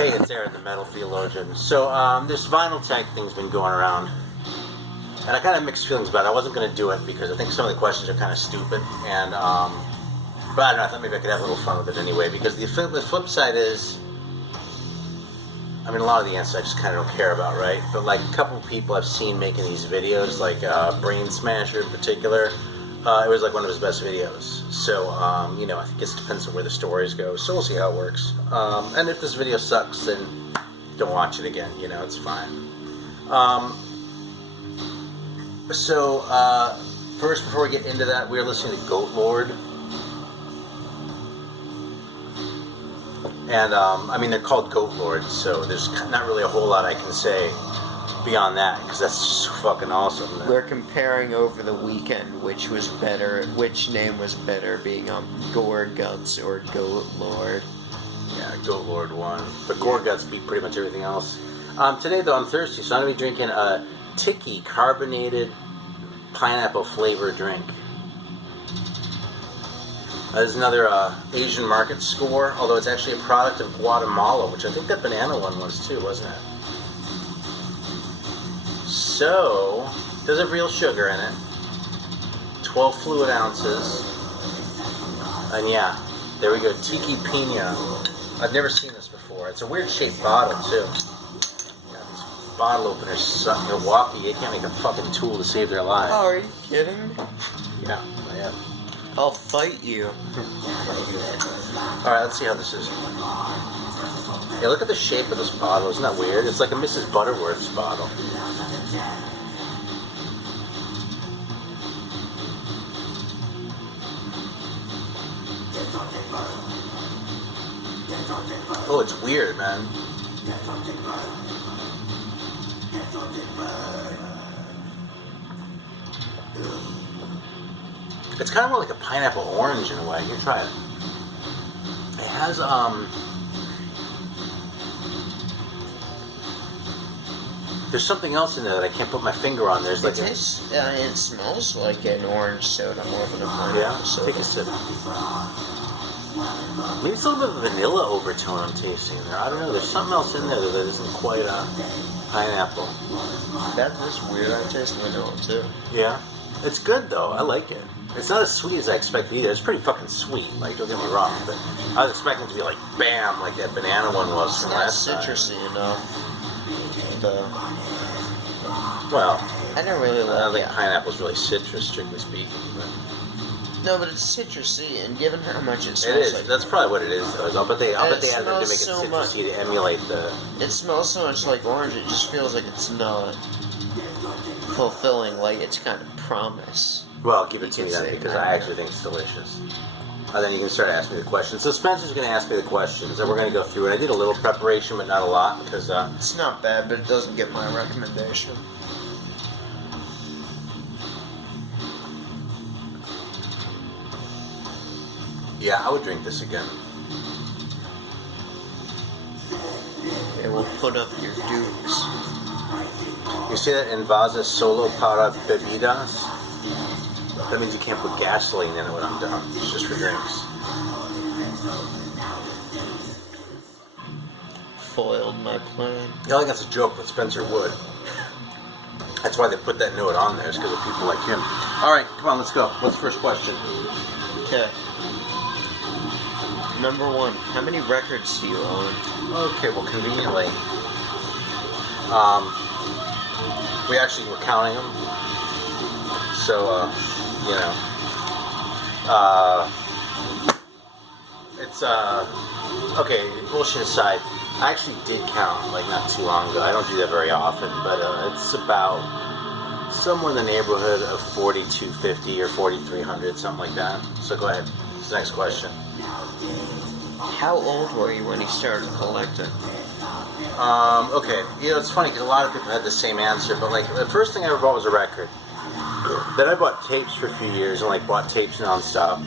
Hey, it's Aaron, the Metal Theologian. So, this vinyl tag thing's been going around, and I kind of have mixed feelings about it. I wasn't going to do it because I think some of the questions are kind of stupid, and, but I don't know, I thought maybe I could have a little fun with it anyway, because the flip side is, I mean, a lot of the answers I just kind of don't care about, right? But, like, a couple of people I've seen making these videos, like Brain Smasher in particular, it was like one of his best videos. So, you know, I think it depends on where the stories go, so we'll see how it works. And if this video sucks, then don't watch it again, you know, it's fine. First, before we get into that, we're listening to Goat Lord. And, I mean, they're called Goat Lord, so there's not really a whole lot I can say beyond that, because that's just so fucking awesome. We're comparing over the weekend which was better, which name was better, being Gore Guts or Goat Lord. Yeah, Goat Lord won. But Gore Guts beat pretty much everything else. Today, though, I'm thirsty, so I'm going to be drinking a Tiki carbonated pineapple flavor drink. There's another Asian market score, although it's actually a product of Guatemala, which I think that banana one was too, wasn't it? So, does have real sugar in it, 12 fluid ounces, and yeah, there we go, Tiki Pina. I've never seen this before. It's a weird shaped bottle too. Yeah, these bottle openers suck. Milwaukee, they can't make a fucking tool to save their lives. Oh, are you kidding me? Yeah, I am. I'll fight you. Alright, let's see how this is. Yeah, look at the shape of this bottle. Isn't that weird? It's like a Mrs. Butterworth's bottle. Oh, it's weird, man. It's kind of more like a pineapple orange in a way. Here, try it. It has, there's something else in there that I can't put my finger on. There's like it smells like an orange soda more than a pineapple soda. Take a sip. Maybe it's a little bit of a vanilla overtone I'm tasting in there. I don't know. There's something else in there that isn't quite pineapple. That is weird. I taste vanilla too. Yeah. It's good though. I like it. It's not as sweet as I expected either. It's pretty fucking sweet. Like, don't get me wrong. But I was expecting it to be like bam, like that banana one was from last time. It's not citrusy enough. Well, I don't really like it. I don't think pineapple's really citrus, strictly speaking. But. No, but it's citrusy, and given how much it smells it is. like... That's probably what it is, though. I'll bet they added it to make it so citrusy to emulate the... It smells so much like orange, it just feels like it's not fulfilling, like it's kind of promise. Well, give it to me then, because I actually think it's delicious. And then you can start asking me the questions. So Spencer's going to ask me the questions, and we're going to go through it. I did a little preparation, but not a lot, because... It's not bad, but it doesn't get my recommendation. Yeah, I would drink this again. It will put up your dukes. You see that in Vaza Solo para Bebidas? That means you can't put gasoline in it when I'm done. It's just for drinks. Foiled my plan. I think that's a joke, but Spencer would. That's why they put that note on there, is because of people like him. Alright, come on, let's go. What's the first question? Okay. Number one, how many records do you own? Okay, well, conveniently, we actually were counting them. So, you know, it's, okay, bullshit aside, I actually did count, like, not too long ago. I don't do that very often, but it's about somewhere in the neighborhood of 4,250 or 4,300, something like that. So go ahead. What's the next question? How old were you when you started collecting? Okay, you know, it's funny because a lot of people had the same answer, but like, the first thing I ever bought was a record. Then I bought tapes for a few years and like bought tapes nonstop.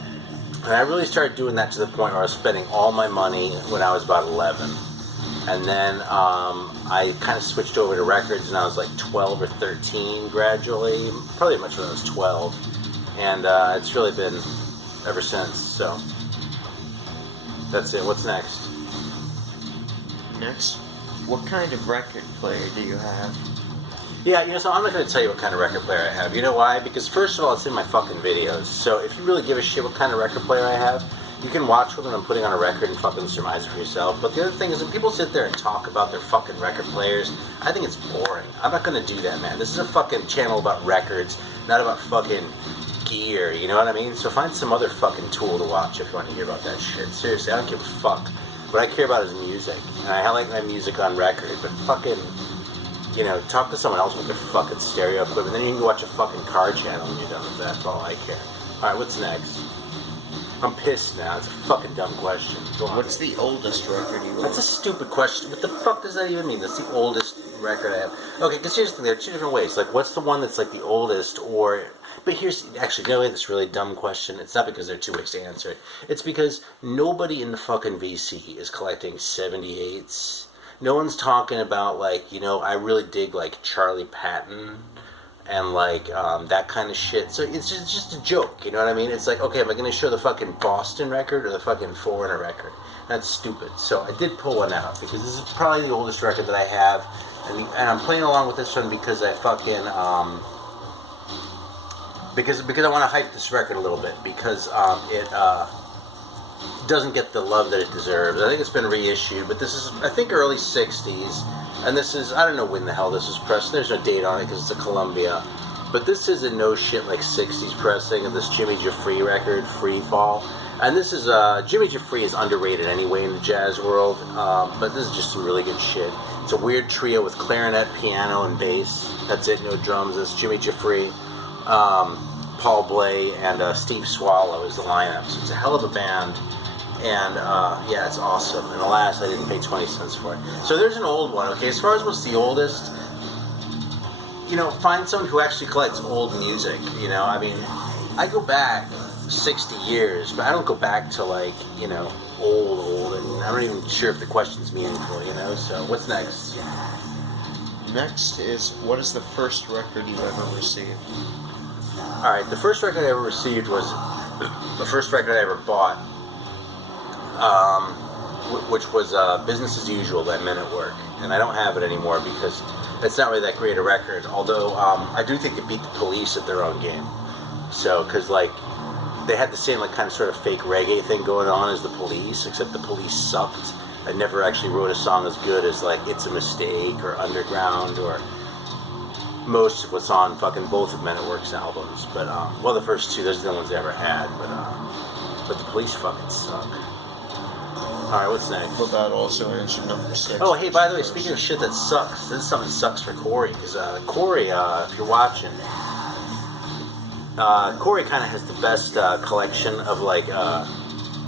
And I really started doing that to the point where I was spending all my money when I was about 11. And then I kind of switched over to records when I was like 12 or 13 gradually, probably much when I was 12. And it's really been ever since, so that's it. What's next? next, what kind of record player do you have? Yeah, so I'm not going to tell you what kind of record player I have. You know why? Because first of all, it's in my fucking videos. So if you really give a shit what kind of record player I have, you can watch when I'm putting on a record and fucking surmise it for yourself. But the other thing is, when people sit there and talk about their fucking record players, I think it's boring. I'm not going to do that, man. This is a fucking channel about records, not about fucking gear, you know what I mean? So find some other fucking tool to watch if you want to hear about that shit. Seriously, I don't give a fuck. What I care about is music. And I like my music on record, but fucking... talk to someone else with their fucking stereo equipment. Then you can go watch a fucking car channel when you're done with that. That's all I care. Alright, what's next? I'm pissed now. It's a fucking dumb question. Go on. What's the oldest record you own? That's a stupid question. What the fuck does that even mean? That's the oldest record I have. Okay, because here's the thing. There are two different ways. Like, what's the one that's like the oldest or... But here's... Actually, you know this really dumb question? It's not because there are two ways to answer it. It's because nobody in the fucking VC is collecting 78s. No one's talking about, like, I really dig, like, Charlie Patton and, like, that kind of shit. So it's just a joke, you know what I mean? It's like, okay, am I going to show the fucking Boston record or the fucking Foreigner record? That's stupid. So I did pull one out because this is probably the oldest record that I have. And I'm playing along with this one because I fucking, because I want to hype this record a little bit. Because it doesn't get the love that it deserves. I think it's been reissued, but this is, I think, early 60s, and this is, I don't know when the hell this was pressed. There's no date on it because it's a Columbia, but this is a no shit like 60s pressing of this Jimmy Jeffrey record, Free Fall, and this is, Jimmy Jeffrey is underrated anyway in the jazz world, but this is just some really good shit. It's a weird trio with clarinet, piano, and bass. That's it, no drums. It's Jimmy Jeffrey, Paul Bley, and Steve Swallow is the lineup, so it's a hell of a band. And, yeah, it's awesome. And alas, I didn't pay 20 cents for it. So there's an old one, okay? As far as what's the oldest, find someone who actually collects old music, I mean, I go back 60 years, but I don't go back to, like, old, and I'm not even sure if the question's meaningful, So what's next? Next is, what is the first record you ever received? Alright, the first record I ever received was the first record I ever bought. Which was Business as Usual by Men at Work, and I don't have it anymore because it's not really that great a record, although I do think it beat the Police at their own game. So, because like they had the same like kind of sort of fake reggae thing going on as the Police, except the Police sucked. I never actually wrote a song as good as like It's a Mistake or Underground or most of what's on fucking both of Men at Work's albums. But well, the first two, those are the ones I ever had, but the Police fucking suck. Alright, what's next? Well, that also answered number 6. Oh, hey, by the way, speaking of shit that sucks, this is something that sucks for Corey, because Corey, if you're watching, Corey kind of has the best collection of, like,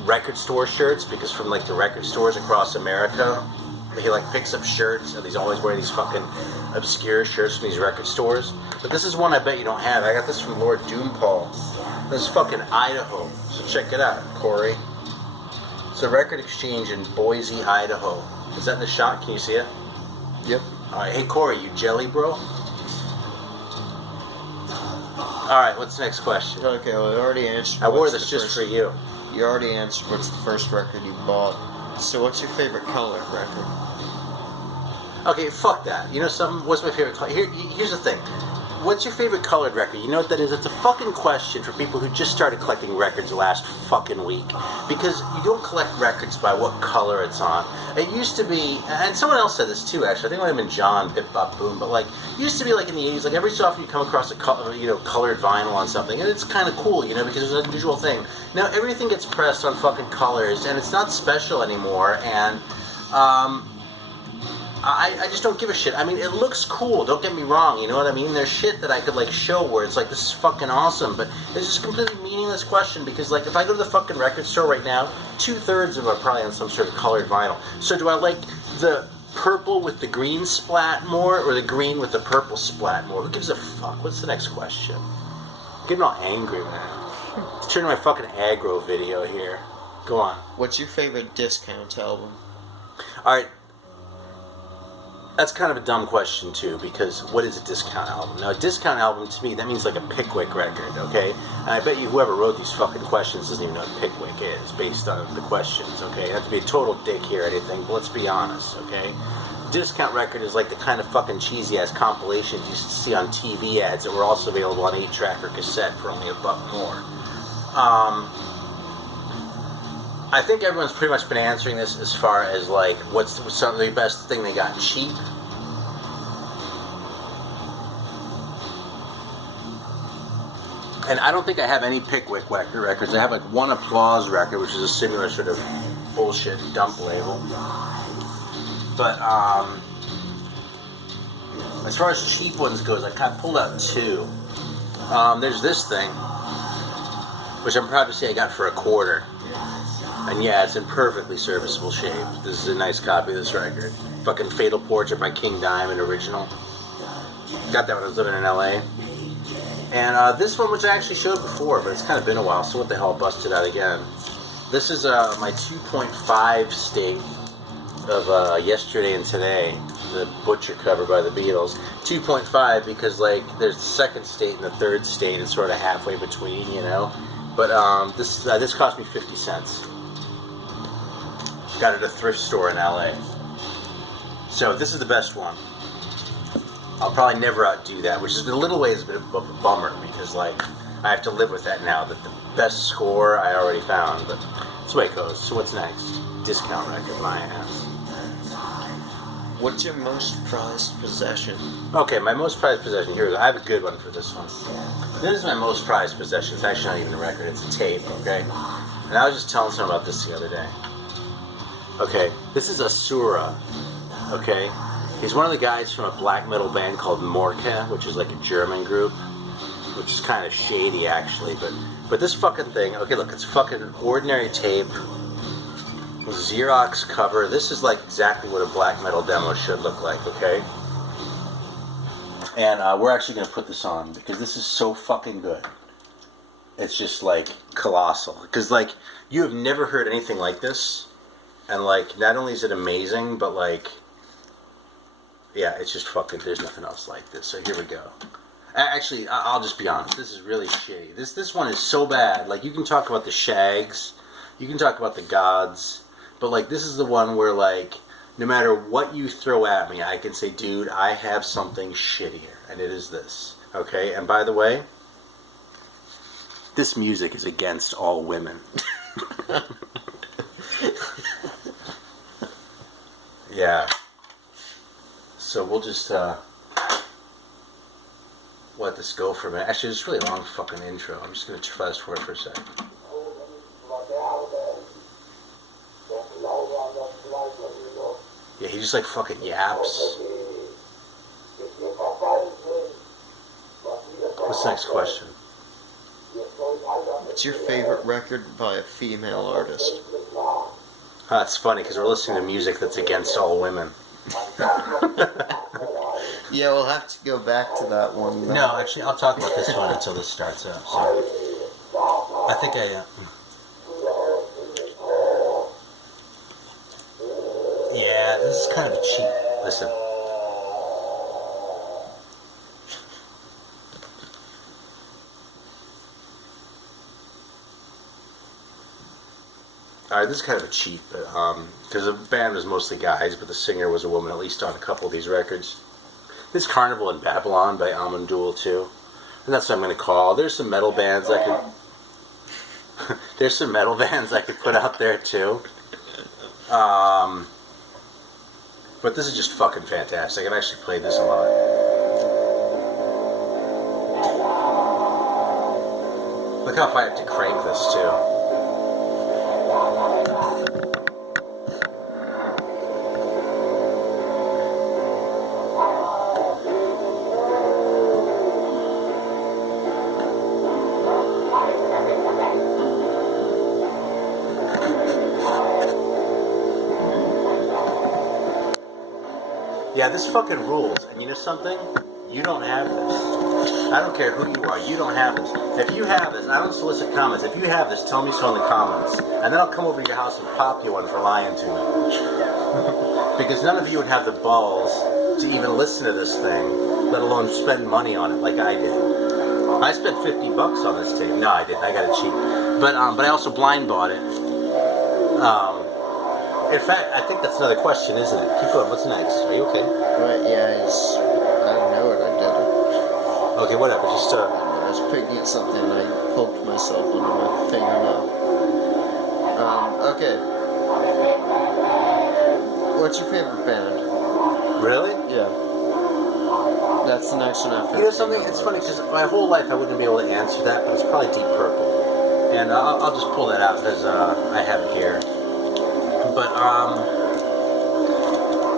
record store shirts, because from, like, the record stores across America, he, like, picks up shirts, and he's always wearing these fucking obscure shirts from these record stores. But this is one I bet you don't have. I got this from Lord Doompaul. This is fucking Idaho, so check it out, Corey. It's a record exchange in Boise, Idaho. Is that in the shot? Can you see it? Yep. Alright, hey Corey, you jelly, bro? Alright, what's the next question? Okay, well, I already answered. I wore this just for you. You already answered what's the first record you bought. So what's your favorite color record? Okay, fuck that. You know something? What's my favorite color? Here's the thing. What's your favorite colored record? You know what that is? It's a fucking question for people who just started collecting records last fucking week. Because you don't collect records by what color it's on. It used to be, and someone else said this too, actually. I think it might have been John, Bip Bop Boom, but like, it used to be like in the 80s, like every so often you come across a colored vinyl on something, and it's kind of cool, because it's an unusual thing. Now everything gets pressed on fucking colors, and it's not special anymore, and, I just don't give a shit. I mean, it looks cool, don't get me wrong, you know what I mean? There's shit that I could, like, show where it's like, this is fucking awesome, but it's just a completely meaningless question, because, like, if I go to the fucking record store right now, 2/3 of them are probably on some sort of colored vinyl. So do I like the purple with the green splat more, or the green with the purple splat more? Who gives a fuck? What's the next question? I'm getting all angry, man. Let's turn to my fucking aggro video here. Go on. What's your favorite Discount album? Alright. That's kind of a dumb question, too, because what is a discount album? Now, a discount album, to me, that means like a Pickwick record, okay? And I bet you whoever wrote these fucking questions doesn't even know what Pickwick is based on the questions, okay? Not to be a total dick here or anything, but let's be honest, okay? Discount record is like the kind of fucking cheesy-ass compilations you used to see on TV ads that were also available on 8-track or cassette for only $1 more. I think everyone's pretty much been answering this as far as, like, what's the best thing they got cheap. And I don't think I have any Pickwick records. I have like one Applause record, which is a similar sort of bullshit dump label. But as far as cheap ones goes, I kind of pulled out 2. There's this thing, which I'm proud to say I got for $0.25. And yeah, it's in perfectly serviceable shape. This is a nice copy of this record. Fucking Fatal Portrait by King Diamond original. Got that when I was living in LA. And this one, which I actually showed before, but it's kind of been a while, so what the hell, busted out again. This is my 2.5 state of Yesterday and Today, the Butcher cover by the Beatles. 2.5 because, like, there's the second state and the third state, and sort of halfway between, you know. But this cost me 50 cents. Got it at a thrift store in LA. So this is the best one. I'll probably never outdo that, which is in a little ways a bit of a bummer because, like, I have to live with that now. That the best score I already found, but that's the way it goes. So what's next? Discount record, my ass. What's your most prized possession? Okay, my most prized possession. Here we go. I have a good one for this one. This is my most prized possession. It's actually not even a record. It's a tape, okay? And I was just telling someone about this the other day. Okay, this is Asura, okay? He's one of the guys from a black metal band called Morka, which is like a German group, which is kind of shady actually, but this fucking thing, okay, look, it's fucking ordinary tape, Xerox cover. This is like exactly what a black metal demo should look like, okay? And we're actually going to put this on because this is so fucking good. It's just like colossal. Because like, you have never heard anything like this, and like, not only is it amazing, but like, yeah, it's just fucking, there's nothing else like this. So here we go. Actually, I'll just be honest. This is really shitty. This one is so bad. Like, you can talk about the Shags. You can talk about the Gods. But, like, this is the one where, like, no matter what you throw at me, I can say, dude, I have something shittier. And it is this. Okay? And by the way, this music is against all women. Yeah. So we'll just let this go for a minute. Actually, it's a really long fucking intro. I'm just going to fast forward for a second. Yeah, he just like fucking yaps. What's the next question? What's your favorite record by a female artist? It's funny because we're listening to music that's against all women. Yeah, we'll have to go back to that one. No, actually, I'll talk about this one until this starts up. So I think yeah, this is kind of cheap. Listen. Alright, this is kind of a cheap, because the band was mostly guys, but the singer was a woman, at least on a couple of these records. This is Carnival in Babylon by Amandoul too. And that's what I'm going to call. There's some metal bands I could... There's some metal bands I could put out there too. But this is just fucking fantastic. I've actually played this a lot. Look how far I have to crank this too. Yeah, this fucking rules. And you know something? You don't have this. I don't care who you are. You don't have this. If you have this, I don't solicit comments. If you have this, tell me so in the comments. And then I'll come over to your house and pop you one for lying to me. Because none of you would have the balls to even listen to this thing, let alone spend money on it like I did. I spent $50 on this tape. No, I didn't. I got it cheap. But I also blind bought it. In fact, I think that's another question, isn't it? Keep going. What's next? Are you okay? Right, yeah, I don't know what I did. Okay, whatever. Just I was picking at something and I poked myself under my fingernail. Okay. What's your favorite band? Really? Yeah. That's the next one after. You know something? It's funny because my whole life I wouldn't be able to answer that, but it's probably Deep Purple. And I'll just pull that out because I have it here. But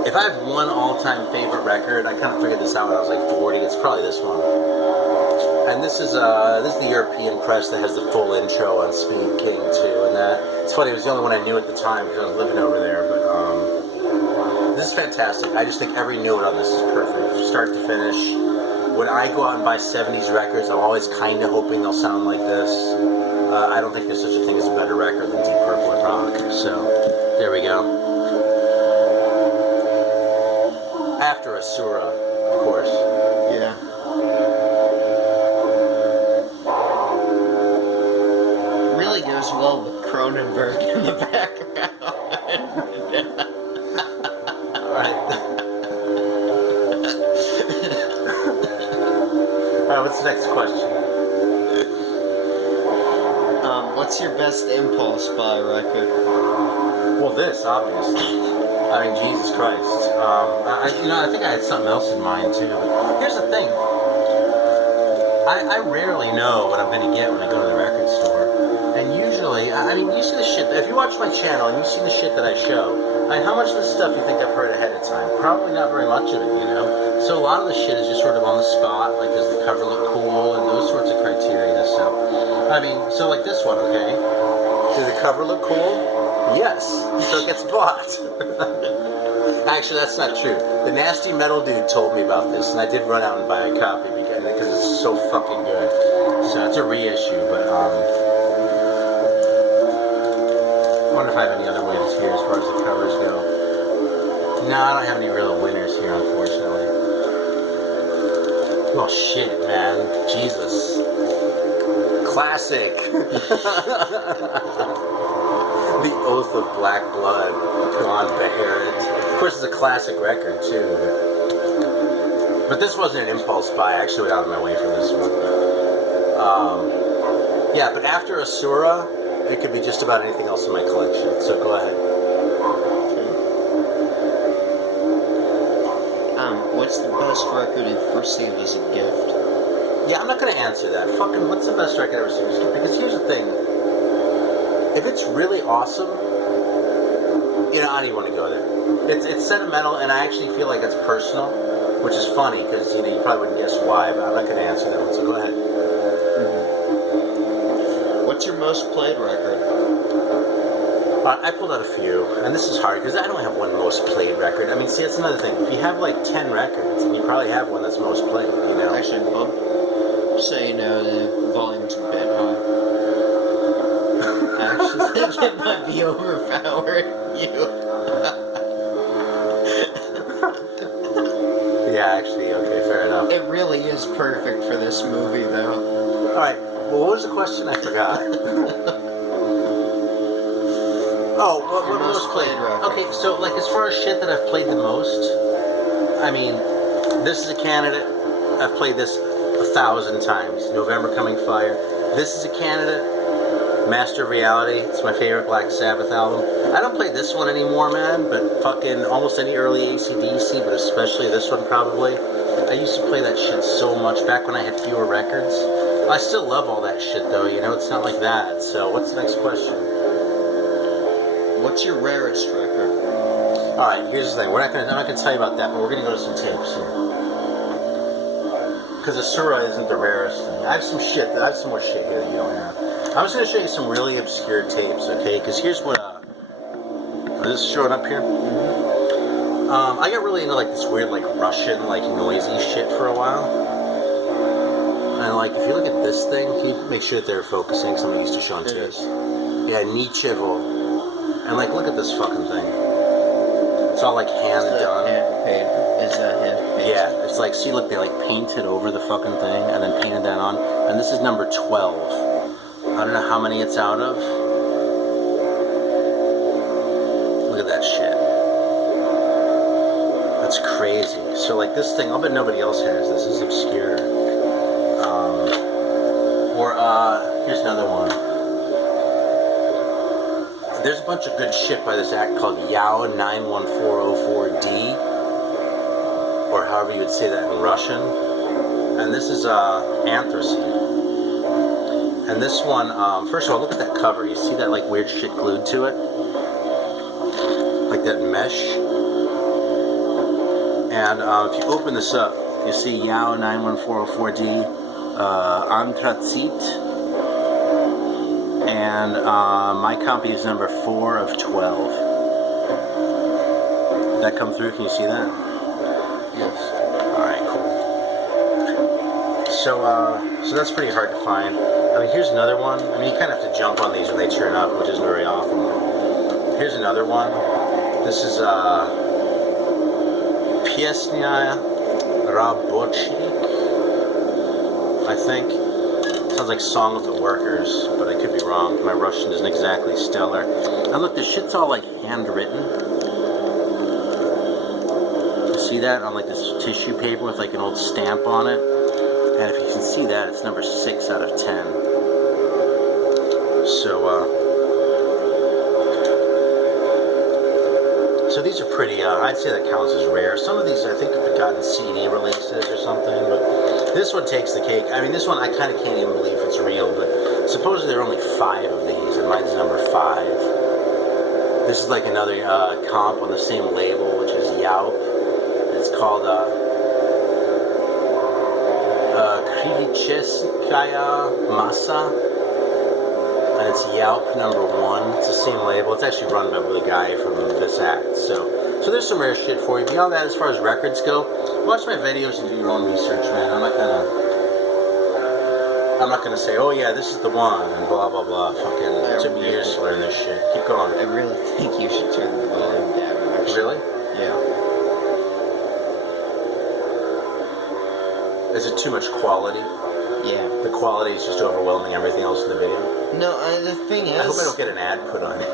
if I have one all-time favorite record, I kind of figured this out when I was like 40. It's probably this one. And this is the European press that has the full intro on Speed King too. And that it's funny. It was the only one I knew at the time because I was living over there. But this is fantastic. I just think every note on this is perfect, from start to finish. When I go out and buy 70s records, I'm always kind of hoping they'll sound like this. I don't think there's such a thing as a better record than Deep Purple and rock. So, there we go. After Asura, of course. Yeah. Really goes well with Cronenberg in the background. Alright, what's the next question? What's your best Impulse Buy record? Well, this, obviously. I mean, Jesus Christ. I think I had something else in mind, too. But here's the thing. I rarely know what I'm going to get when I go to the record store. And usually, I mean, you see the shit, if you watch my channel and you see the shit that I show, how much of this stuff you think I've heard ahead of time? Probably not very much of it, you know? So a lot of the shit is just sort of on the spot, like does the cover look cool, and those sorts of criteria. So, I mean, so like this one, okay? Does the cover look cool? Yes. So it gets bought. Actually, that's not true. The Nasty Metal dude told me about this, and I did run out and buy a copy because it's so fucking good. So it's a reissue, but I wonder if I have any other winners here as far as the covers go. No, I don't have any real winners here, unfortunately. Oh shit, man. Jesus. Classic. The Oath of Black Blood. Come on, Barrett. Of course, it's a classic record, too. But this wasn't an impulse buy. I actually went out of my way for this one. Yeah, but after Asura, it could be just about anything else in my collection. So go ahead. What's the best record you've received as a gift? Yeah, I'm not going to answer that. Fucking, what's the best record I've ever seen? Because here's the thing. If it's really awesome, you know, I don't even want to go there. It's sentimental, and I actually feel like it's personal, which is funny, because, you know, you probably wouldn't guess why, but I'm not going to answer that one, so go ahead. What's your most played record? I pulled out a few, and this is hard, because I don't have one most played record. I mean, see, that's another thing. If you have, like, 10 records, and you probably have one that's most played, you know? Actually, Bob, just so you know, the volume's a bit high. I actually think it might be overpowering you. Yeah, actually, okay, fair enough. It really is perfect for this movie, though. Alright, well, what was the question? I forgot. Oh, what most played? Okay, so, like, as far as shit that I've played the most, I mean, this is a candidate. I've played this 1,000 times. November Coming Fire. This is a candidate. Master of Reality. It's my favorite Black Sabbath album. I don't play this one anymore, man, but fucking almost any early AC/DC, but especially this one probably. I used to play that shit so much back when I had fewer records. I still love all that shit, though, you know? It's not like that. So, what's the next question? What's your rarest record? Alright, here's the thing. I'm not gonna tell you about that, but we're gonna go to some tapes here. Because Asura isn't the rarest thing. I have some more shit here that you don't have. I'm just gonna show you some really obscure tapes, okay? Because here's what, is this showing up here? I got really into, like, this weird, like, Russian, like, noisy shit for a while. And, like, if you look at this thing, can you make sure that they're focusing? Somebody used to show on tapes. Yeah, Nichevo. And, like, look at this fucking thing. It's all, like, hand done. Hand paid. Is that hand? picture. Yeah, it's like, see, look, they like painted over the fucking thing and then painted that on. And this is number 12. I don't know how many it's out of. Look at that shit. That's crazy. So, like, this thing, I'll bet nobody else has this. This is obscure. Here's another one. There's a bunch of good shit by this act called Yao 91404D, or however you would say that in Russian. And this is anthracene. And this one, first of all, look at that cover. You see that like weird shit glued to it? Like that mesh? And if you open this up, you see Yao 91404D, anthracite. And my copy is number 4 of 12. Did that come through? Can you see that? Yes. Alright, cool. So that's pretty hard to find. I mean, here's another one. I mean, you kind of have to jump on these when they turn up, which isn't very often. Here's another one. This is Piesnia Rabochik, I think. Sounds like Song of the Workers, but I could be wrong. My Russian isn't exactly stellar. And look, this shit's all like handwritten. You see that on like this tissue paper with like an old stamp on it? And if you can see that, it's number 6 out of 10. So these are pretty, I'd say that counts as rare. Some of these I think have gotten CD releases or something, but this one takes the cake. I mean, this one I kind of can't even believe it's real, but supposedly there are only 5 of these, and mine's number 5. This is like another comp on the same label, which is Yaup. It's called Kriticheskaya Masa, and it's Yaup number 1. It's the same label. It's actually run by the guy from this act. So there's some rare shit for you. Beyond that, as far as records go, watch my videos and do your own research, man. I'm not gonna say, oh yeah, this is the one, and blah blah blah. Fucking, it took me years to learn this shit. Keep going. I really think you should turn the volume down. Actually. Really? Yeah. Is it too much quality? Yeah. The quality is just overwhelming everything else in the video. No, the thing is... I hope I don't get an ad put on it.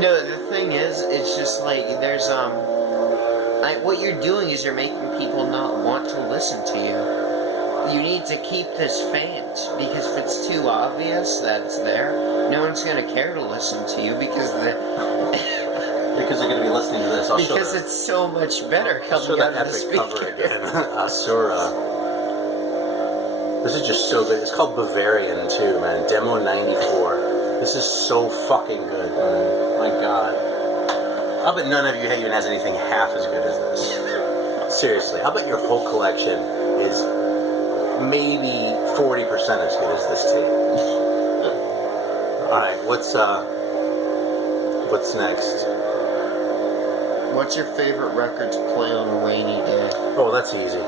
No, the thing is, it's just like, there's, what you're doing is you're making people not want to listen to you. You need to keep this fans, because if it's too obvious that it's there, no one's going to care to listen to you, because because they're going to be listening to this. Because it's so much better coming out of the speaker. Cover again. Asura. This is just so good. It's called Bavarian too, man. Demo 94. This is so fucking good, man. My God. I'll bet none of you even has anything half as good as this. Seriously. I'll bet your whole collection is maybe 40% as good as this tape. Alright, what's next? What's your favorite record to play on a rainy day? Oh, that's easy.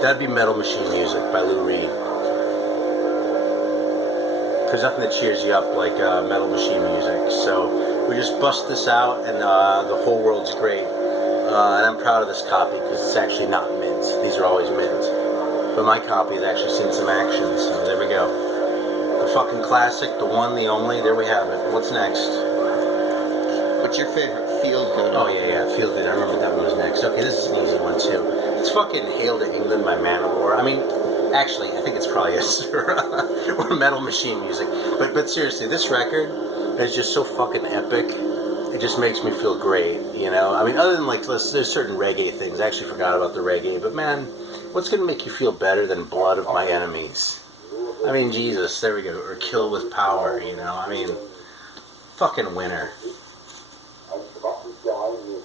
That'd be Metal Machine Music by Lou Reed. There's nothing that cheers you up like Metal Machine Music. So we just bust this out, and the whole world's great. And I'm proud of this copy because it's actually not mint. These are always mint. But my copy has actually seen some action, so there we go. The fucking classic, the one, the only. There we have it. What's next? What's your favorite feel-good? Oh, yeah, Feel-Good. I remember that one was next. Okay, this is an easy one, too. It's fucking Hail to England by Manowar. I mean, actually, I think it's probably or Metal Machine Music. But seriously, this record is just so fucking epic. It just makes me feel great, you know? I mean, other than, like, there's certain reggae things. I actually forgot about the reggae. But, man, what's going to make you feel better than Blood of My Enemies? I mean, Jesus, there we go. Or Kill with Power, you know? I mean, fucking winner.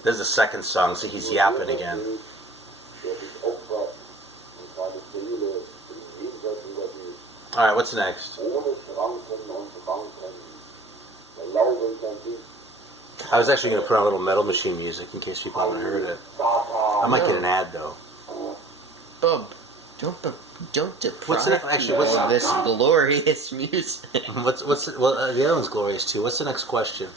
There's the second song, so he's yapping again. Alright, what's next? I was actually going to put on a little Metal Machine music in case people haven't heard it. I might get an ad, though. Bub, don't deprive what's of this glorious music. Well, the other one's glorious, too. What's the next question?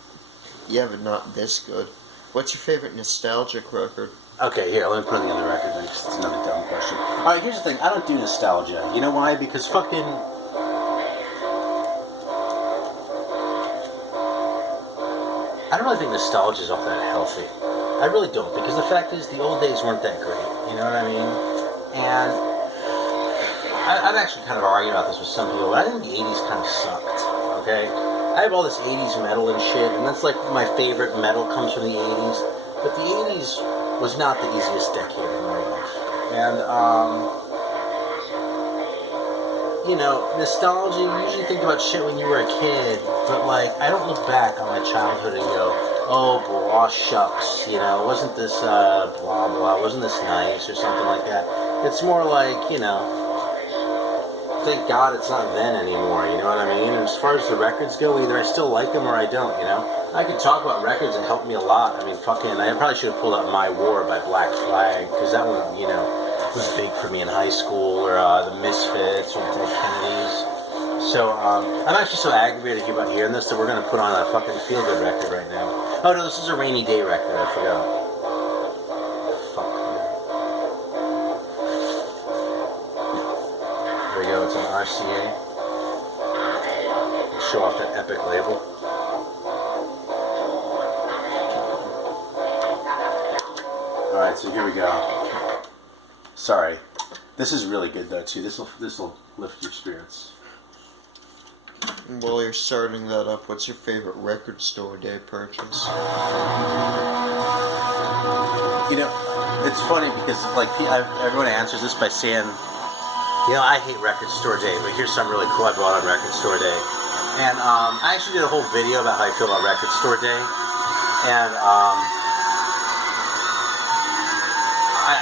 Yeah, but not this good. What's your favorite nostalgic record? Okay, here, let me put it on the record then, because it's another dumb question. Alright, here's the thing. I don't do nostalgia. You know why? Because fucking... I don't really think nostalgia is all that healthy. I really don't, because the fact is, the old days weren't that great. You know what I mean? And I've actually kind of argued about this with some people, but I think the 80s kind of sucked, okay? I have all this 80s metal and shit, and that's like my favorite metal comes from the 80s. But the 80s was not the easiest decade of my life. And, you know, nostalgia, you usually think about shit when you were a kid, but like, I don't look back on my childhood and go, oh, blah, shucks, you know, wasn't this, blah, blah, wasn't this nice, or something like that. It's more like, you know, thank God it's not then anymore, you know what I mean? And as far as the records go, either I still like them or I don't, you know? I could talk about records that helped me a lot. I mean, fucking, I probably should have pulled out My War by Black Flag, because that one, you know, was big for me in high school, or The Misfits, or Dead Kennedys. So, I'm actually so aggravated about hearing this that we're going to put on a fucking feel-good record right now. Oh, no, this is a Rainy Day record, I forgot. Fuck, man. There we go, it's an RCA. We'll show off that epic label. Alright, so here we go. Sorry. This is really good though too. This'll lift your spirits. While you're starting that up, what's your favorite record store day purchase? You know, it's funny because like everyone answers this by saying, you know, I hate record store day, but here's something really cool I bought on record store day. And I actually did a whole video about how I feel about record store day. And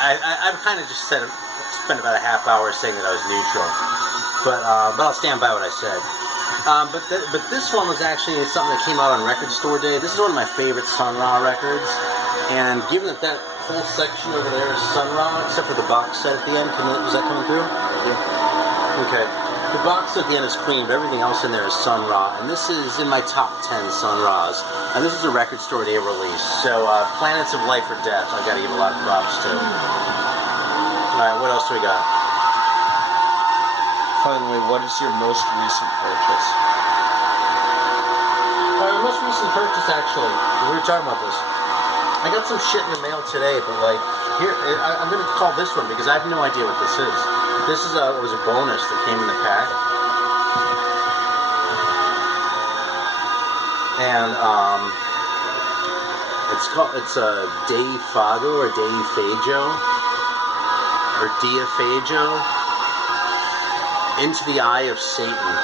I've kind of just spent about a half hour saying that I was neutral, but I'll stand by what I said. But this one was actually something that came out on Record Store Day. This is one of my favorite Sun Ra records, and given that whole section over there is Sun Ra, except for the box set at the end, was that coming through? Yeah. Okay. The box set at the end is Queen, but everything else in there is Sun Ra, and this is in my top 10 Sun Ra's. And this is a Record Store Day release, so Planets of Life or Death, I gotta give a lot of props to. Alright, what else do we got? Finally, what is your most recent purchase? My most recent purchase, actually, we were talking about this. I got some shit in the mail today, but like, here, I'm gonna call this one because I have no idea what this is. This is it was a bonus that came in the pack. And, it's a Dei Fago or Dei Fajo, or Dia Fajo, Into the Eye of Satan.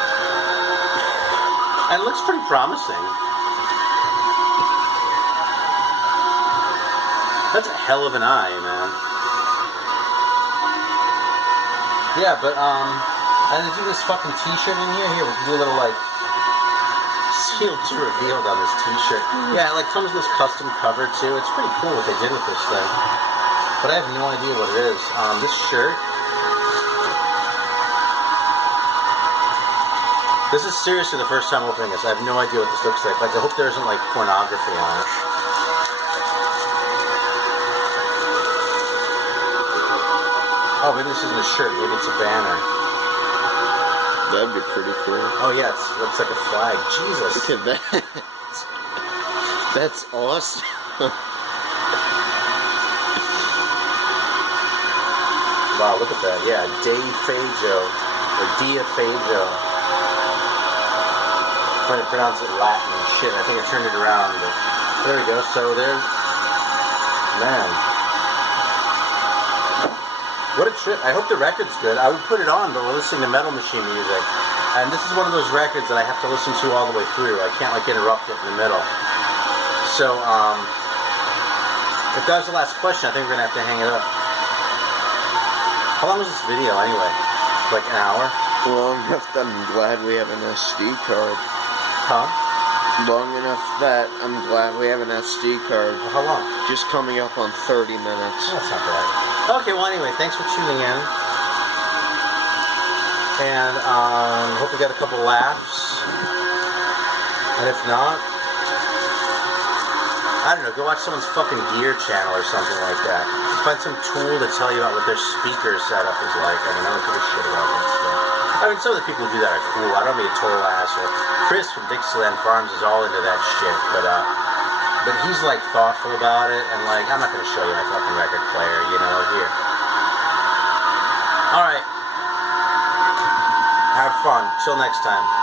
And it looks pretty promising. That's a hell of an eye, man. Yeah, but, and there's even this fucking t-shirt in here. Here, we can do a little, like, sealed to revealed on this t-shirt. Yeah, it like comes with this custom cover too. It's pretty cool what they did with this thing. But I have no idea what it is. This shirt. This is seriously the first time opening this. I have no idea what this looks like. Like, I hope there isn't like pornography on it. Oh, maybe this isn't a shirt. Maybe it's a banner. That'd be pretty cool. Oh yeah, it looks like a flag. Jesus. Look at that. That's awesome. Wow, look at that. Yeah, Dei Fajo, or Dia Fajo. I'm trying to pronounce it Latin and shit. I think I turned it around, but there we go. So there, man. What a trip. I hope the record's good. I would put it on, but we're listening to Metal Machine music. And this is one of those records that I have to listen to all the way through. I can't, like, interrupt it in the middle. So, if that was the last question, I think we're going to have to hang it up. How long was this video, anyway? Like an hour? Long enough that I'm glad we have an SD card. Huh? Long enough that I'm glad we have an SD card. Well, how long? Just coming up on 30 minutes. That's not bad. Okay, well, anyway, thanks for tuning in. And, hope we got a couple laughs. And if not, I don't know, go watch someone's fucking gear channel or something like that. Find some tool to tell you about what their speaker setup is like. I mean, I don't give a shit about that stuff. I mean, some of the people who do that are cool. I don't mean a total asshole. Chris from Dixieland Farms is all into that shit, but he's like thoughtful about it, and like, I'm not gonna show you my fucking record player, you know, here. Alright. Have fun. Till next time.